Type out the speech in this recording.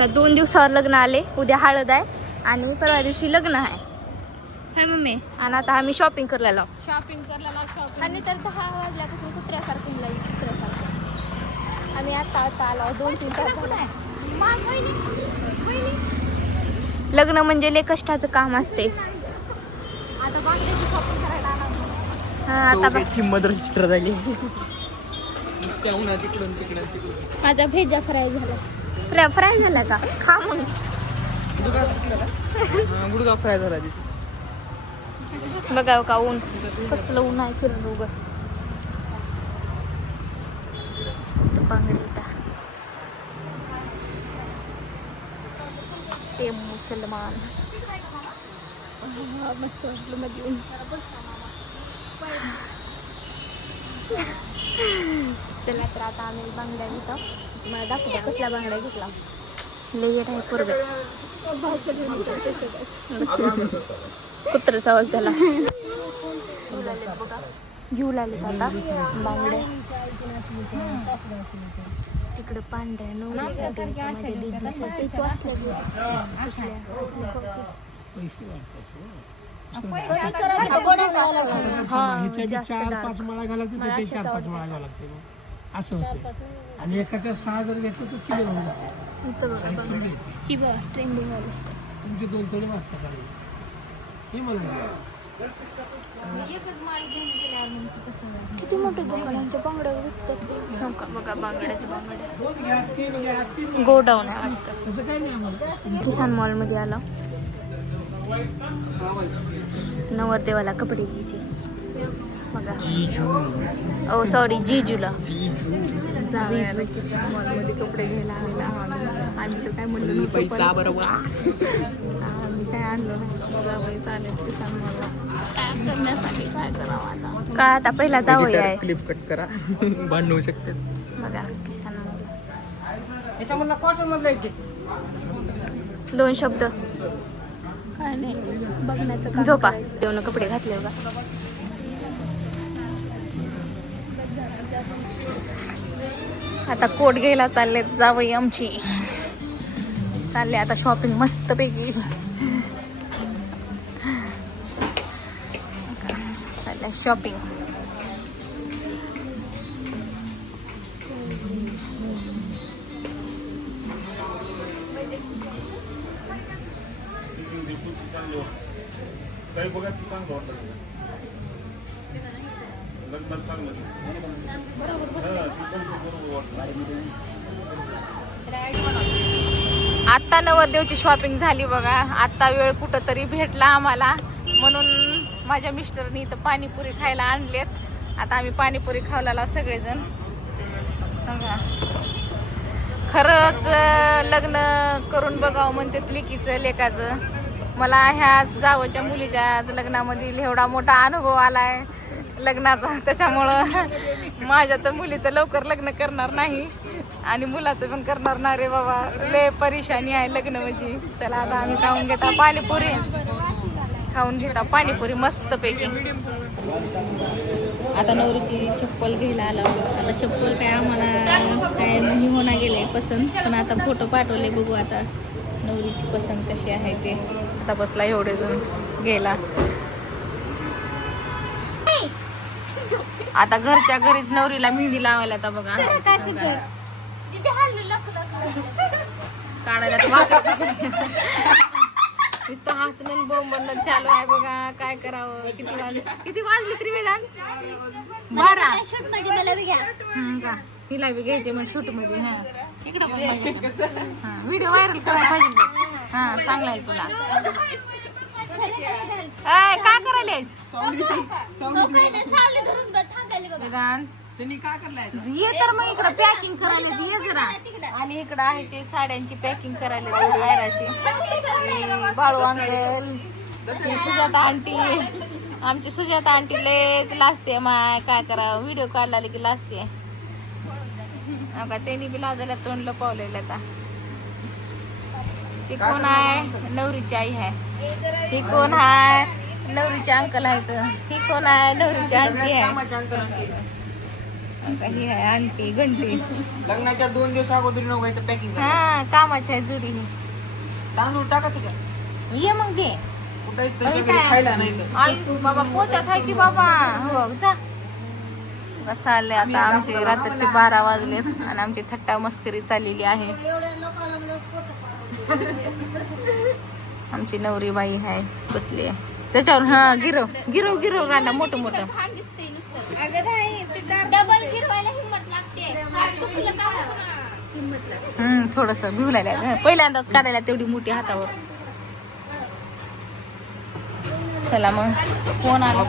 आता 2 दिवसावर लग्न आले. उद्या हळद आहे आणि परवा दिवशी लग्न आहे. हाय मम्मी. आणि आता आम्ही शॉपिंग करायला आणि तर 10 वाजल्यापासून कुत्र्यासारखं लागली कुत्र्यासारखं. आम्ही आता आलो 2-3 तास झाले. लग्न म्हणजे लय कष्टाचं काम असते. आता बांगड्याची शॉपिंग करायला आलो. आता चिंमद रजिस्टर झाली. माझा भेजा फ्राय झाला. फ्राय झाला का? खा मग. गुडगा फ्राय झाला. बघा का ऊन कसलं ऊन आहे. फिरून उभं बांगडी ते मुसलमान मस्त वाटलं मध्ये ऊन. चला तर आता आम्ही बांगड्या घेतो. मला दाखवतो कसल्या बांगड्या घेतला. लेट आहे पोरग कुत्रच आवाज त्याला घेऊ लागले आता बांगड्या. तिकडे पांढऱ्या माळा घालायचे त्याचे 4-5 माळा घालावं लागते असं होतं. आणि एकाच्या 6 जर घेतलं तर किलो होऊन जाते. तुमचे 2 थोडे वाजतात आले हे मला किती मोठे दुकानांच्या बांगड्या विकतात. बघा बांगड्याचं बांगड्या गोडाऊन आहे तसं काही नाही आम्हाला. किसान मॉल मध्ये आला. नवरदेवाला कपडे घ्यायचे बघा. ओ सॉरी जीजूला. किसान मॉल मध्ये कपडे घ्यायला आलेला. आम्ही तर काय म्हणलं पैसा बरोबर आम्ही काय आणलो नाही. बघा चालेल किसान मॉलला काय करण्यासाठी काय करावं आता. का आता पहिला जावं आहे. क्लिप कट करा भांडण होऊ शकते. बघा किसान मॉल. याच्यामधला कॉटन मधला एक 2 शब्द काय नाही बघण्याचं. झोपा देऊन कपडे घातले बघा. आता कोट घ्यायला चालले जावई आमची. चालले आता शॉपिंग मस्त पैकी. चालले शॉपिंग. आता नवरदेवची शॉपिंग झाली बघा. आता वेळ कुठं तरी भेटला आम्हाला म्हणून माझ्या मिस्टरनी इथं पाणीपुरी खायला आणलेत. आता आम्ही पाणीपुरी खावला सगळेजण. खरंच लग्न करून बघावं म्हणते लेकीचं लेकाचं. मला ह्या जावच्या मुलीच्या लग्नामधील एवढा मोठा अनुभव आलाय लग्नाचा. त्याच्यामुळं माझ्या तर मुलीचं लवकर लग्न करणार नाही आणि मुलाचं पण करणार नाही रे बाबा. लय परेशानी आहे लग्न म्हणजे. चला आता आम्ही खाऊन घेता पाणीपुरी. खाऊन घेता पाणीपुरी मस्त पैकी. आता नवरीची चप्पल घ्यायला आलो. आता चप्पल काय आम्हाला काय मी होणार गेले पसंत. पण आता फोटो पाठवले बघू आता नवरीची पसंत कशी आहे ते. आता बसला एवढे जण गेला. आता घरच्या घरीच नवरीला मेहंदी लावायला आता बघा. काढायला नुसतं हसणं बोंबलं चालू आहे बघा. काय करावं. किती वाजले त्रिवेदान 12. हिला बी घ्यायचे मग शूट मध्ये. हा इकडं पण माझ्याकडे. हा व्हिडिओ व्हायरल करायला पाहिजे. हा चांगला आहे तुला. काय करायलेस ये तर मग इकडं पॅकिंग करायला ये जरा. आणि इकडं आहे ते साड्यांची पॅकिंग करायला बाहेरची. Balu uncle Sujata aunty. आमची सुजाता आंटी लयच लाजते. माय काय करावं. व्हिडिओ काढला की लाजते. का त्यांनी बी लाजायला तोंड लपवलेलं. आता ती कोण आहे. नवरीची आई आहे. ही कोण आहे. नवरीचे अंकल आहेत. ही कोण आहे. नवरीची आंटी आहे. ही आहे आंटी घंटी. लग्नाच्या 2 दिवस अगोदर नको इथं पॅकिंग हा कामाची आहे जुडी ही. तांदूळ टाका तुझ्या ये मग घे. कुठं इथं घरी खायला नाही तर आई बाबा पोत्यात आहे की बाबा. हो जा चालले आता. आमचे रात्रीचे 12 वाजलेत आणि आमची थट्टा मस्करी चाललेली आहे. आमची नवरी बाई आहे बसली आहे त्याच्यावर. हा गिरव गिरव गिरव रांडा मोठं मोठं. थोडस भिऊ लागल्या पहिल्यांदाच काढायला तेवढी मोठी हातावर. चला मग फोन आला.